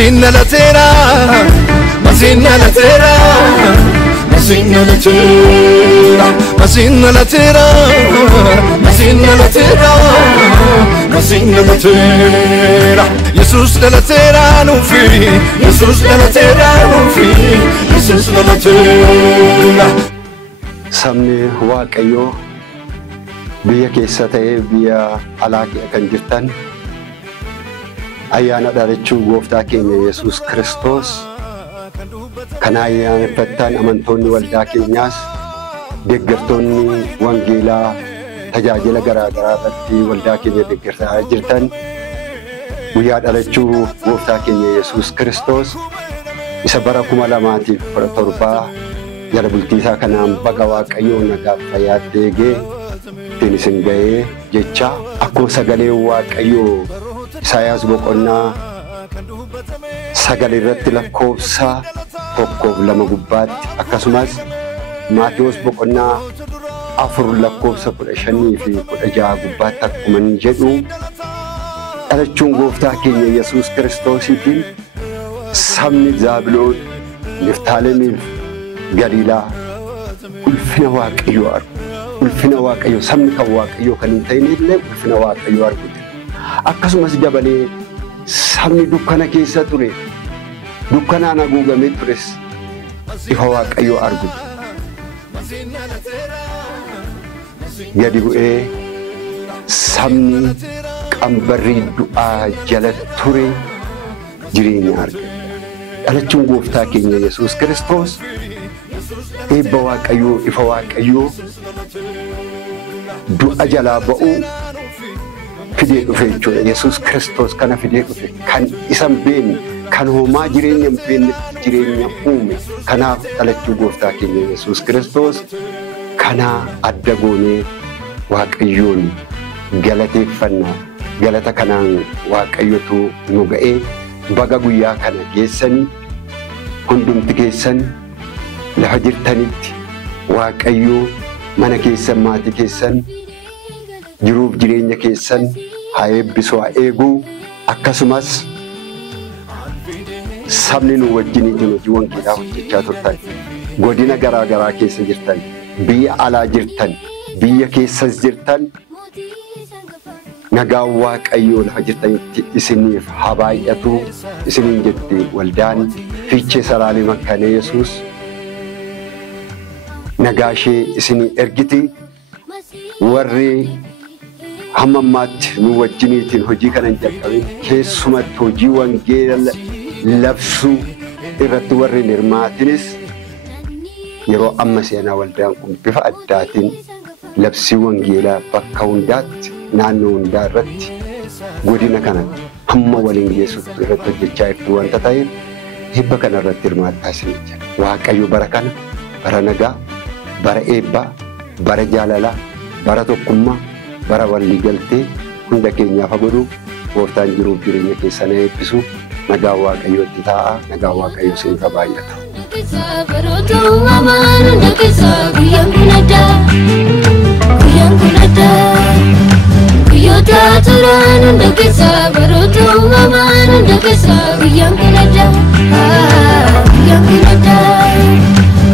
Masina la tera, masina la tera, masina la tera, masina la tera, masina la tera, masina la tera. Jesus la tera nufi, Jesus la tera nufi, Jesus la tera. Samni waaqayyo biyya keessa ta'ee biyya alaa kan jirtan ayyaana dhalachuu gooftaa keenya Yesuus Kiristoos kan ayyaaneffattan amantoonni waldaa keenyaas deeggartoonni wangeelaa tajaajila garaagaraa irratti waldaa keenya deeggarsaa jirtan guyyaa dhalachuu gooftaa keenya Yesuus Kiristoos isa bara 2017 jala bultiisaa kanaan baga waaqayyoo nagaaf fayyaatti eegee ittiin isin ga'ee jecha akkuma sagalee waaqayyoo Isaayaas boqonnaa 9 irratti lakkoofsa 1-2 gubbaatti akkasumas Maatewos boqonnaa 4 lakkoofsa 15 fi 16 gubbaatti akkuma jedhu dhalachuun gooftaa keenya Yesuus Kiristoosiitiin sabni Zaabiloon Niftaalemiif Galiilaa ulfina waaqayyoo argu ulfina waaqayyoo sabni kan waaqayyoo kan hin ta'in illee ulfina waaqayyoo argu akkasumas dabalee sabni dukkana keessa ture dukkanaan haguugamee tures ifa waaqayyoo argu gadi bu'ee sabni qambarrii du'aa jala ture jireenya arga dhalachuun gooftaa keenya Yesuus Kiristoos eebba waaqayyoo ifa waaqayyoo du'a jalaa ba'uu fidee dhufe jechuudha. Yesuus Kiristoos kana fidee dhufe kan isan beekne kan homaa jireenya beekne jireenya uume kanaaf dhalachuu gooftaa keenya Yesuus Kiristoos kana adda goonee waaqayyoon galateeffannaa galata kanaan waaqayyotu nu ga'ee baga guyyaa kana geessanii hundumti keessan lafa jirtanitti waaqayyoo mana keessan maatii keessan jiruuf jireenya keessan haa eebbisu haa eeguu akkasumas sabni nu wajjin jiru wangeelaa hojjechaa turtan godina garaagaraa keessa jirtan biyya alaa jirtan biyya keessas jirtan nagaa waaqayyoo lafa jirtanitti isiniif haa baay'atu isiniin jetti waldaan fiichee salaalee makkaanee Yesuus nagaashee isinii ergiti warri hamma ammaatti nu wajjiniitiin hojii kana jalqabee keessumatti hojii wangeela labsuu irratti warri hirmaatanis yeroo amma seenaa waldaan kun bifa addaatiin labsii wangeelaa bakka hundaatti naannoo hundaa irratti godina kana hamma waliin geessuuf irratti hojjechaa jirtu wanta ta'eef eebba kana irratti hirmaataa isin jira waaqayyo bara kana bara nagaa bara eebba bara jaalala bara tokkummaa bara walii galtee hunda keenyaaf godhu gooftaan jiruuf jireenya keessan eebbisu nagaa waaqayyootti taa'a nagaa waaqayyoo isiniif baay'ata. Turan unda kesa baroto mama unda kesa yang kunada